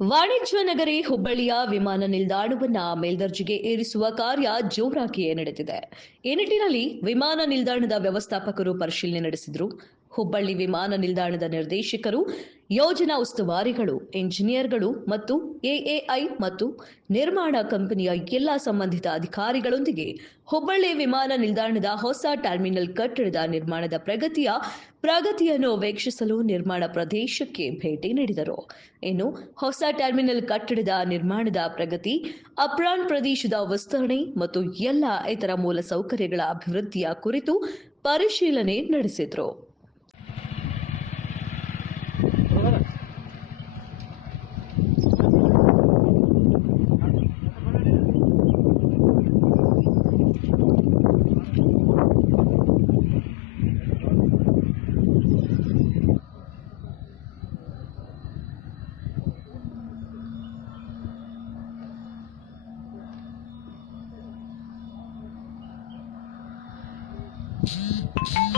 ವಾಣಿಜ್ಯ ನಗರಿ ಹುಬ್ಬಳ್ಳಿಯ ವಿಮಾನ ನಿಲ್ದಾಣವನ್ನ ಮೇಲ್ದರ್ಜೆಗೆ ಏರಿಸುವ ಕಾರ್ಯ ಜೋರಾಗಿಯೇ ನಡೆದಿದೆ. ಈ ನಿಟ್ಟಿನಲ್ಲಿ ವಿಮಾನ ನಿಲ್ದಾಣದ ವ್ಯವಸ್ಥಾಪಕರು ಪರಿಶೀಲನೆ ನಡೆಸಿದರು. ಹುಬ್ಬಳ್ಳಿ ವಿಮಾನ ನಿಲ್ದಾಣದ ನಿರ್ದೇಶಕರು, ಯೋಜನಾ ಉಸ್ತುವಾರಿಗಳು, ಇಂಜಿನಿಯರ್ಗಳು ಮತ್ತು ಎಎಐ ಮತ್ತು ನಿರ್ಮಾಣ ಕಂಪನಿಯ ಎಲ್ಲ ಸಂಬಂಧಿತ ಅಧಿಕಾರಿಗಳೊಂದಿಗೆ ಹುಬ್ಬಳ್ಳಿ ವಿಮಾನ ನಿಲ್ದಾಣದ ಹೊಸ ಟರ್ಮಿನಲ್ ಕಟ್ಟಡದ ನಿರ್ಮಾಣದ ಪ್ರಗತಿಯನ್ನು ವೀಕ್ಷಿಸಲು ನಿರ್ಮಾಣ ಪ್ರದೇಶಕ್ಕೆ ಭೇಟಿ ನೀಡಿದರು. ಇನ್ನು ಹೊಸ ಟರ್ಮಿನಲ್ ಕಟ್ಟಡದ ನಿರ್ಮಾಣದ ಪ್ರಗತಿ, ಅಪ್ರಾನ್ ಪ್ರದೇಶದ ವಿಸ್ತರಣೆ ಮತ್ತು ಎಲ್ಲ ಇತರ ಮೂಲಸೌಕರ್ಯಗಳ ಅಭಿವೃದ್ಧಿಯ ಕುರಿತು ಪರಿಶೀಲನೆ ನಡೆಸಿದರು.